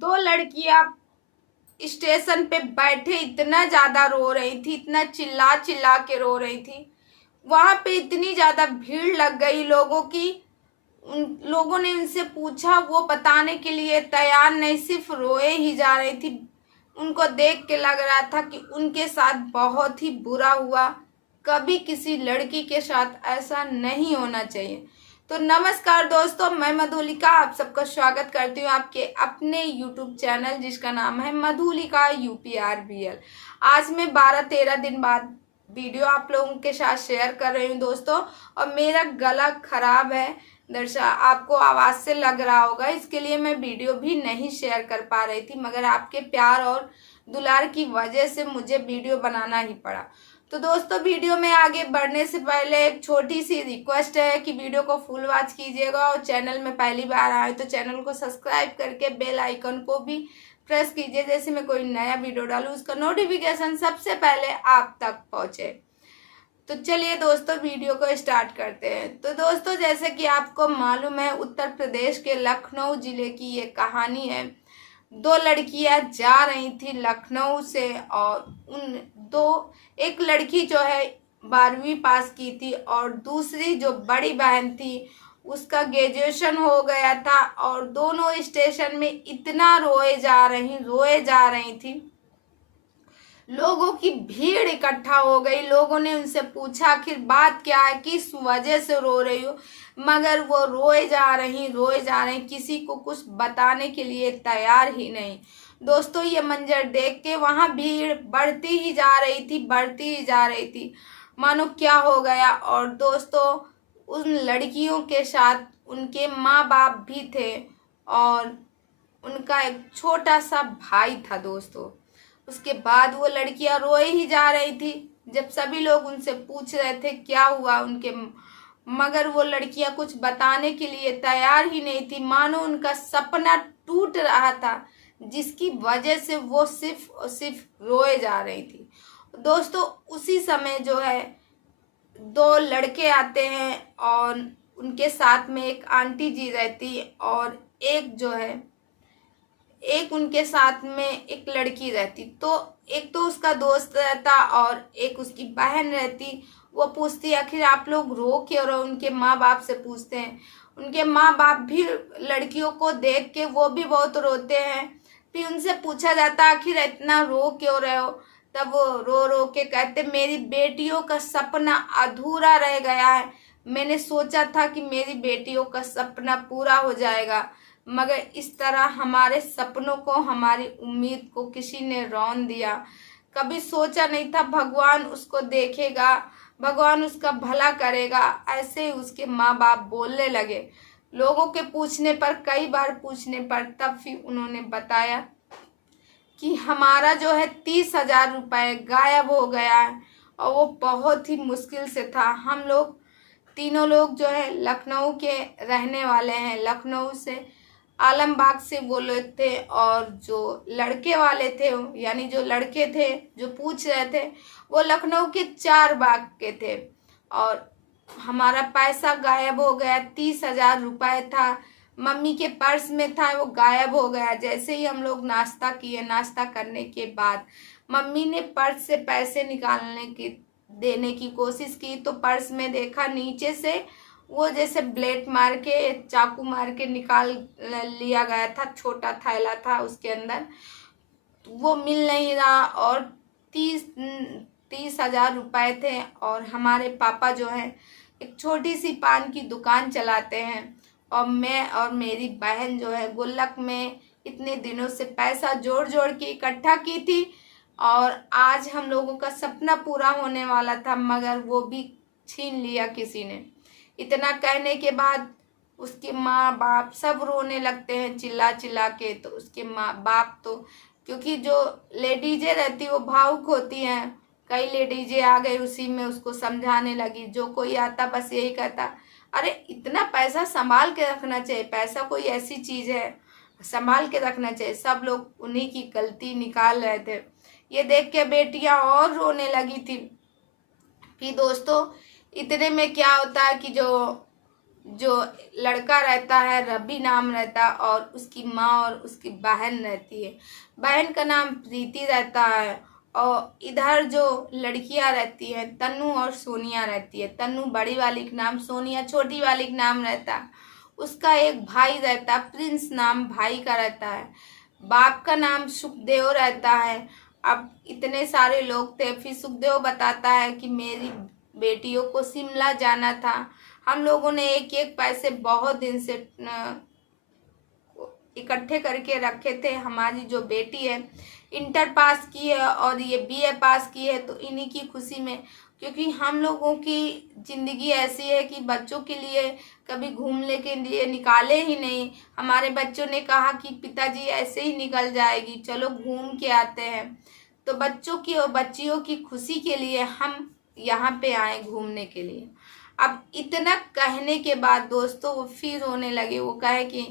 दो लड़कियां स्टेशन पे बैठे इतना ज्यादा रो रही थी, इतना चिल्ला चिल्ला के रो रही थी। वहां पे इतनी ज्यादा भीड़ लग गई लोगों की। उन लोगों ने उनसे पूछा, वो बताने के लिए तैयार नहीं, सिर्फ रोए ही जा रही थी। उनको देख के लग रहा था कि उनके साथ बहुत ही बुरा हुआ। कभी किसी लड़की के साथ ऐसा नहीं होना चाहिए। तो नमस्कार दोस्तों, मैं मधुलिका आप सबका स्वागत करती हूँ आपके अपने YouTube चैनल जिसका नाम है मधुलिका UPRBL। आज मैं 12-13 दिन बाद वीडियो आप लोगों के साथ शेयर कर रही हूँ दोस्तों। और मेरा गला खराब है, दर्शक आपको आवाज़ से लग रहा होगा, इसके लिए मैं वीडियो भी नहीं शेयर कर पा रही थी, मगर आपके प्यार और दुलार की वजह से मुझे वीडियो बनाना ही पड़ा। तो दोस्तों, वीडियो में आगे बढ़ने से पहले एक छोटी सी रिक्वेस्ट है कि वीडियो को फुल वॉच कीजिएगा और चैनल में पहली बार आए तो चैनल को सब्सक्राइब करके बेल आइकन को भी प्रेस कीजिए, जैसे मैं कोई नया वीडियो डालूँ उसका नोटिफिकेशन सबसे पहले आप तक पहुँचे। तो चलिए दोस्तों, वीडियो को स्टार्ट करते हैं। तो दोस्तों, जैसे कि आपको मालूम है, उत्तर प्रदेश के लखनऊ जिले की ये कहानी है। दो लड़कियां जा रही थी लखनऊ से, और उन दो एक लड़की जो है 12वीं पास की थी और दूसरी जो बड़ी बहन थी उसका ग्रेजुएशन हो गया था। और दोनों स्टेशन में इतना रोए जा रही थी। लोगों की भीड़ इकट्ठा हो गई। लोगों ने उनसे पूछा आखिर बात क्या है, किस वजह से रो रही हो, मगर वो रोए जा रही, किसी को कुछ बताने के लिए तैयार ही नहीं। दोस्तों, ये मंजर देख के वहां भीड़ बढ़ती ही जा रही थी, मानो क्या हो गया। और दोस्तों, उन लड़कियों के साथ उनके माँ बाप भी थे और उनका एक छोटा सा भाई था दोस्तों। उसके बाद वो लड़कियां रोए ही जा रही थी। जब सभी लोग उनसे पूछ रहे थे क्या हुआ उनके, मगर वो लड़कियां कुछ बताने के लिए तैयार ही नहीं थी, मानो उनका सपना टूट रहा था, जिसकी वजह से वो सिर्फ और सिर्फ रोए जा रही थी। दोस्तों, उसी समय जो है दो लड़के आते हैं और उनके साथ में एक आंटी जी रहती और एक उनके साथ में एक लड़की रहती। तो एक तो उसका दोस्त रहता और एक उसकी बहन रहती। वो पूछती आखिर आप लोग रो क्यों रहे हो, उनके माँ बाप से पूछते हैं। उनके माँ बाप भी लड़कियों को देख के वो भी बहुत रोते हैं। फिर उनसे पूछा जाता आखिर इतना रो क्यों रहे हो, तब वो रो रो के कहते मेरी बेटियों का सपना अधूरा रह गया है। मैंने सोचा था कि मेरी बेटियों का सपना पूरा हो जाएगा, मगर इस तरह हमारे सपनों को, हमारी उम्मीद को किसी ने रौन दिया। कभी सोचा नहीं था भगवान उसको देखेगा, भगवान उसका भला करेगा। ऐसे ही उसके माँ बाप बोलने लगे। लोगों के पूछने पर, कई बार पूछने पर, तब फिर उन्होंने बताया कि हमारा जो है 30,000 रुपये गायब हो गया है और वो बहुत ही मुश्किल से था। हम लोग तीनों लोग जो है लखनऊ के रहने वाले हैं। लखनऊ से आलमबाग से वो लोग थे, और जो लड़के वाले थे, यानी जो लड़के थे जो पूछ रहे थे, वो लखनऊ के 4 बाग के थे। और हमारा पैसा गायब हो गया, 30,000 रुपये था, मम्मी के पर्स में था, वो गायब हो गया। जैसे ही हम लोग नाश्ता किए, नाश्ता करने के बाद मम्मी ने पर्स से पैसे देने की कोशिश की, तो पर्स में देखा नीचे से वो जैसे ब्लेड मार के, चाकू मार के निकाल लिया गया था। छोटा थैला था, उसके अंदर वो मिल नहीं रहा। और 30,000 रुपये थे। और हमारे पापा जो है एक छोटी सी पान की दुकान चलाते हैं, और मैं और मेरी बहन जो है गुल्लक में इतने दिनों से पैसा जोड़ जोड़ के इकट्ठा की थी, और आज हम लोगों का सपना पूरा होने वाला था, मगर वो भी छीन लिया किसी ने। इतना कहने के बाद उसके माँ बाप सब रोने लगते हैं चिल्ला चिल्ला के। तो उसके माँ बाप तो, क्योंकि जो लेडीजें रहती वो भावुक होती हैं, कई लेडीजें आ गई उसी में उसको समझाने लगी। जो कोई आता बस यही कहता, अरे इतना पैसा संभाल के रखना चाहिए, पैसा कोई ऐसी चीज़ है संभाल के रखना चाहिए। सब लोग उन्हीं की गलती निकाल रहे थे। ये देख के बेटियां और रोने लगी थी। फिर दोस्तों, इतने में क्या होता है कि जो जो लड़का रहता है रवि नाम रहता है, और उसकी माँ और उसकी बहन रहती है। बहन का नाम प्रीति रहता है, और इधर जो लड़कियां रहती हैं तन्नू और सोनिया रहती है। तन्नू बड़ी वाली का नाम, सोनिया छोटी वाली का नाम रहता है। उसका एक भाई रहता है, प्रिंस नाम भाई का रहता है। बाप का नाम सुखदेव रहता है। अब इतने सारे लोग थे, फिर सुखदेव बताता है कि मेरी बेटियों को शिमला जाना था। हम लोगों ने एक एक पैसे बहुत दिन से इकट्ठे करके रखे थे। हमारी जो बेटी है इंटर पास की है और ये बीए पास की है, तो इन्हीं की खुशी में, क्योंकि हम लोगों की ज़िंदगी ऐसी है कि बच्चों के लिए कभी घूमने के लिए निकाले ही नहीं। हमारे बच्चों ने कहा कि पिताजी ऐसे ही निकल जाएगी, चलो घूम के आते हैं। तो बच्चों की और बच्चियों की खुशी के लिए हम यहाँ पे आए घूमने के लिए। अब इतना कहने के बाद दोस्तों वो फिर रोने लगे। वो कहे कि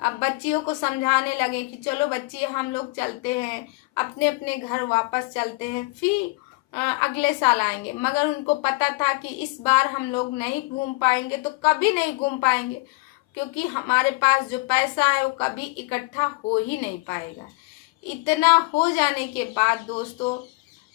अब बच्चियों को समझाने लगे कि चलो बच्ची हम लोग चलते हैं, अपने अपने घर वापस चलते हैं, फिर अगले साल आएंगे। मगर उनको पता था कि इस बार हम लोग नहीं घूम पाएंगे, तो कभी नहीं घूम पाएंगे, क्योंकि हमारे पास जो पैसा है वो कभी इकट्ठा हो ही नहीं पाएगा। इतना हो जाने के बाद दोस्तों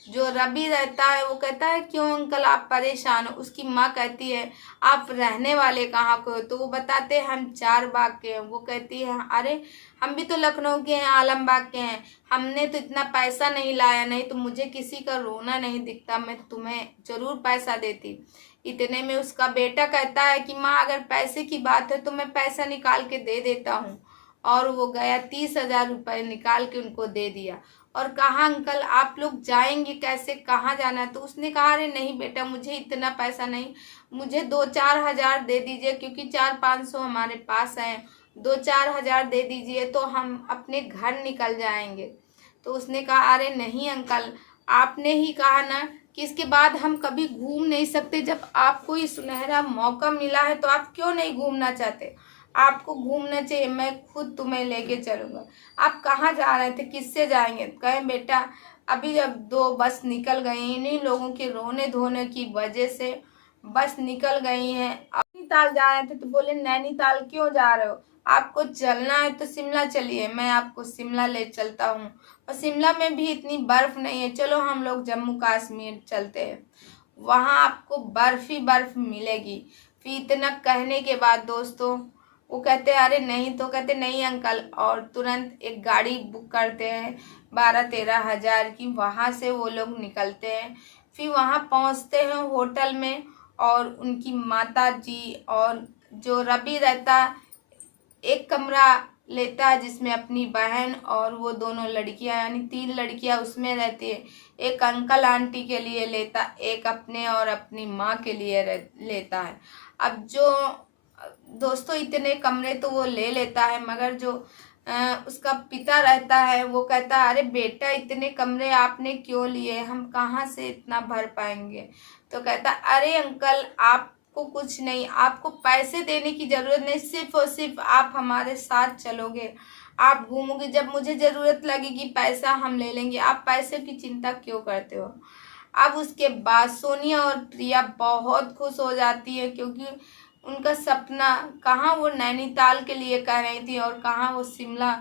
जो रवि रहता है वो कहता है क्यों अंकल आप परेशान हो। उसकी माँ कहती है आप रहने वाले कहाँ के हो, तो वो बताते हैं हम चारबाग के हैं। वो कहती है अरे हम भी तो लखनऊ के हैं, आलमबाग के हैं, हमने तो इतना पैसा नहीं लाया, नहीं तो मुझे किसी का रोना नहीं दिखता, मैं तुम्हें जरूर पैसा देती। इतने में उसका बेटा कहता है कि माँ अगर पैसे की बात है तो मैं पैसा निकाल के दे देता हूँ। और वो गया 30,000 रुपये निकाल के उनको दे दिया और कहा अंकल आप लोग जाएंगे कैसे, कहाँ जाना है। तो उसने कहा अरे नहीं बेटा मुझे इतना पैसा नहीं, मुझे 2-4 हज़ार दे दीजिए, क्योंकि 400-500 हमारे पास हैं, 2-4 हज़ार दे दीजिए तो हम अपने घर निकल जाएंगे। तो उसने कहा अरे नहीं अंकल, आपने ही कहा ना कि इसके बाद हम कभी घूम नहीं सकते, जब आपको ये सुनहरा मौका मिला है तो आप क्यों नहीं घूमना चाहते। आपको घूमना चाहिए, मैं खुद तुम्हें लेके चलूँगा। आप कहाँ जा रहे थे, किससे जाएंगे। कहें बेटा अभी जब 2 बस निकल गई, इन्हीं लोगों के रोने धोने की वजह से बस निकल गई हैं। नैनीताल जा रहे थे तो बोले नैनीताल क्यों जा रहे हो, आपको चलना है तो शिमला चलिए, मैं आपको शिमला ले चलता हूँ। और शिमला में भी इतनी बर्फ़ नहीं है, चलो हम लोग जम्मू कश्मीर चलते हैं, वहाँ आपको बर्फ़ ही बर्फ़ मिलेगी। फिर इतना कहने के बाद दोस्तों वो कहते हैं अरे नहीं, तो कहते नहीं अंकल, और तुरंत एक गाड़ी बुक करते हैं 12-13 हज़ार की। वहाँ से वो लोग निकलते हैं, फिर वहाँ पहुँचते हैं होटल में, और उनकी माता जी और जो रवि रहता एक कमरा लेता है जिसमें अपनी बहन और वो दोनों लड़कियां यानी 3 लड़कियां उसमें रहती है। एक अंकल आंटी के लिए लेता, एक अपने और अपनी माँ के लिए लेता है। अब जो दोस्तों इतने कमरे तो वो ले लेता है, मगर जो उसका पिता रहता है वो कहता है अरे बेटा इतने कमरे आपने क्यों लिए, हम कहाँ से इतना भर पाएंगे। तो कहता अरे अंकल आपको कुछ नहीं, आपको पैसे देने की ज़रूरत नहीं, सिर्फ और सिर्फ आप हमारे साथ चलोगे, आप घूमोगे, जब मुझे ज़रूरत लगेगी पैसा हम ले लेंगे, आप पैसे की चिंता क्यों करते हो। अब उसके बाद सोनिया और प्रिया बहुत खुश हो जाती है, क्योंकि उनका सपना कहाँ वो नैनीताल के लिए कर रही थी और कहाँ वो शिमला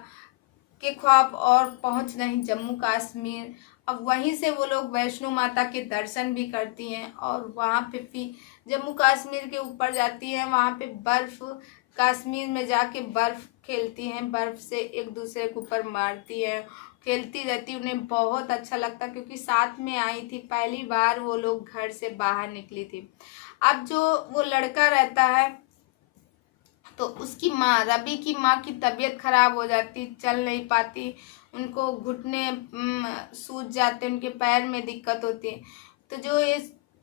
के ख्वाब और पहुँच रही जम्मू कश्मीर। अब वहीं से वो लोग वैष्णो माता के दर्शन भी करती हैं, और वहाँ पे फिर जम्मू कश्मीर के ऊपर जाती हैं, वहाँ पे बर्फ़ कश्मीर में जाके बर्फ़ खेलती हैं, बर्फ़ से एक दूसरे के ऊपर मारती हैं, खेलती रहती। उन्हें बहुत अच्छा लगता, क्योंकि साथ में आई थी, पहली बार वो लोग घर से बाहर निकली थी। अब जो वो लड़का रहता है तो उसकी माँ रवि की माँ की तबीयत खराब हो जाती, चल नहीं पाती, उनको घुटने सूज जाते, उनके पैर में दिक्कत होती है। तो जो ये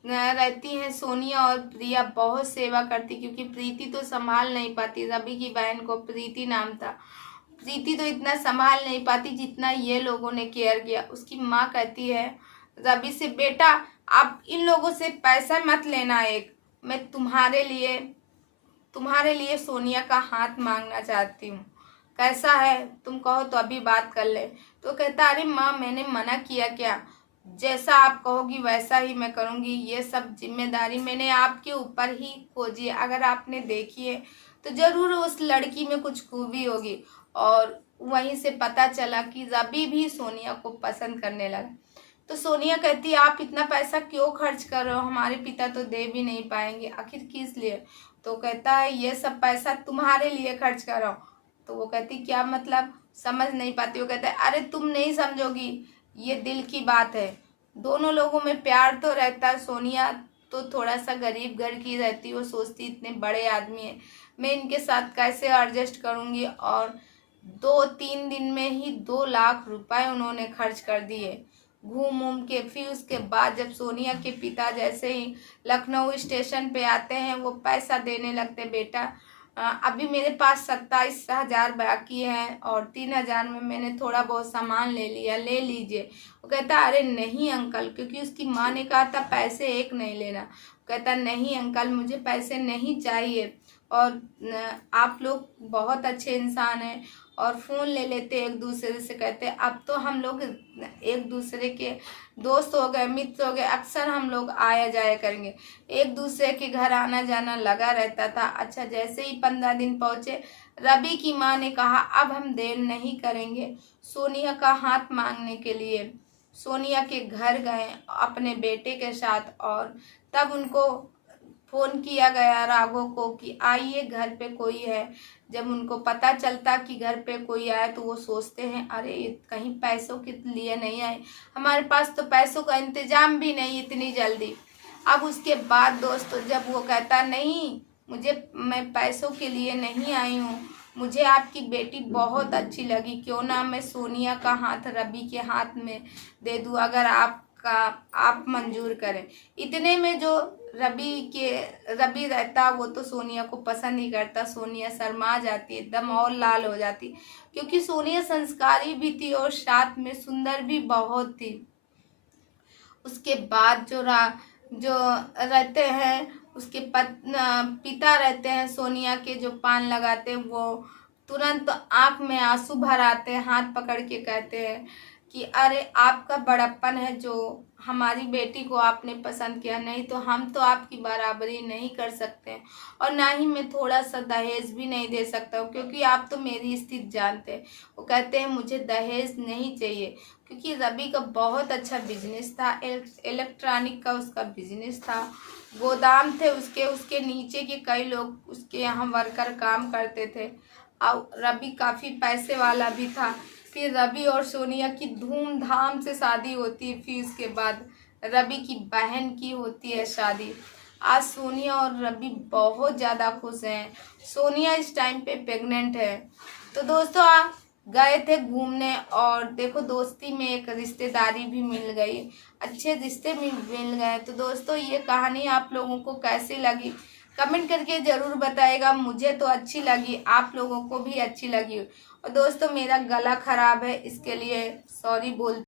रहती हैं सोनिया और प्रिया बहुत सेवा करती, क्योंकि प्रीति तो संभाल नहीं पाती, रवि की बहन को प्रीति नाम था, प्रीति तो इतना संभाल नहीं पाती जितना ये लोगों ने केयर किया। उसकी माँ कहती है रवि से बेटा आप इन लोगों से पैसा मत लेना, एक मैं तुम्हारे लिए सोनिया का हाथ मांगना चाहती हूँ, कैसा है तुम कहो तो अभी बात कर ले। तो कहता अरे माँ मैंने मना किया क्या, जैसा आप कहोगी वैसा ही मैं करूँगी। ये सब जिम्मेदारी मैंने आपके ऊपर ही खोजी है। अगर आपने देखी है तो ज़रूर उस लड़की में कुछ खूबी होगी। और वहीं से पता चला कि रवि भी सोनिया को पसंद करने लगा। तो सोनिया कहती है आप इतना पैसा क्यों खर्च कर रहे हो, हमारे पिता तो दे भी नहीं पाएंगे, आखिर किस लिए। तो कहता है ये सब पैसा तुम्हारे लिए खर्च कर रहा हूँ। तो वो कहती क्या मतलब, समझ नहीं पाती। वो कहता है अरे तुम नहीं समझोगी, ये दिल की बात है। दोनों लोगों में प्यार तो रहता है। सोनिया तो थोड़ा सा गरीब घर की रहती, वो सोचती इतने बड़े आदमी है, मैं इनके साथ कैसे एडजस्ट करूँगी। और 2-3 दिन में ही 2 लाख रुपए उन्होंने खर्च कर दिए घूम उम के। फिर उसके बाद जब सोनिया के पिता जैसे ही लखनऊ स्टेशन पे आते हैं, वो पैसा देने लगते, बेटा अभी मेरे पास 27,000 बाकी है और 3,000 में मैंने थोड़ा बहुत सामान ले लिया, ले लीजिए। वो कहता अरे नहीं अंकल, क्योंकि उसकी माँ ने कहा था पैसे एक नहीं लेना। वो कहता नहीं अंकल मुझे पैसे नहीं चाहिए, और आप लोग बहुत अच्छे इंसान हैं। और फ़ोन ले लेते एक दूसरे से, कहते अब तो हम लोग एक दूसरे के दोस्त हो गए, मित्र हो गए, अक्सर हम लोग आया जाया करेंगे, एक दूसरे के घर आना जाना लगा रहता था। अच्छा जैसे ही 15 दिन पहुँचे, रवि की माँ ने कहा अब हम देर नहीं करेंगे, सोनिया का हाथ मांगने के लिए सोनिया के घर गए अपने बेटे के साथ। और तब उनको फ़ोन किया गया राघव को कि आइए घर पे कोई है। जब उनको पता चलता कि घर पे कोई आया तो वो सोचते हैं अरे कहीं पैसों के लिए नहीं आए, हमारे पास तो पैसों का इंतजाम भी नहीं इतनी जल्दी। अब उसके बाद दोस्तों जब वो कहता नहीं मैं पैसों के लिए नहीं आई हूँ, मुझे आपकी बेटी बहुत अच्छी लगी, क्यों ना मैं सोनिया का हाथ रवि के हाथ में दे दूँ, अगर आप मंजूर करें। इतने में जो रवि रहता वो तो सोनिया को पसंद ही करता। सोनिया शर्मा जाती, एकदम और लाल हो जाती, क्योंकि सोनिया संस्कारी भी थी और साथ में सुंदर भी बहुत थी। उसके बाद जो रहते हैं उसके पिता रहते हैं सोनिया के, जो पान लगाते हैं, वो तुरंत आंख में आंसू भर आते हैं, हाथ पकड़ के कहते हैं कि अरे आपका बड़प्पन है जो हमारी बेटी को आपने पसंद किया, नहीं तो हम तो आपकी बराबरी नहीं कर सकते और ना ही मैं थोड़ा सा दहेज भी नहीं दे सकता हूँ, क्योंकि आप तो मेरी स्थिति जानते हैं। वो कहते हैं मुझे दहेज नहीं चाहिए, क्योंकि रवि का बहुत अच्छा बिजनेस था, इलेक्ट्रॉनिक का उसका बिजनेस था, गोदाम थे उसके नीचे के कई लोग उसके यहाँ वर्कर काम करते थे। और रवि काफ़ी पैसे वाला भी था। फिर रवि और सोनिया की धूमधाम से शादी होती है। फिर उसके बाद रवि की बहन की होती है शादी। आज सोनिया और रवि बहुत ज़्यादा खुश हैं। सोनिया इस टाइम पे प्रेग्नेंट है। तो दोस्तों गए थे घूमने और देखो दोस्ती में एक रिश्तेदारी भी मिल गई, अच्छे रिश्ते भी मिल गए। तो दोस्तों ये कहानी आप लोगों को कैसी लगी कमेंट करके ज़रूर बताइएगा। मुझे तो अच्छी लगी, आप लोगों को भी अच्छी लगी। और दोस्तों मेरा गला ख़राब है, इसके लिए सॉरी बोल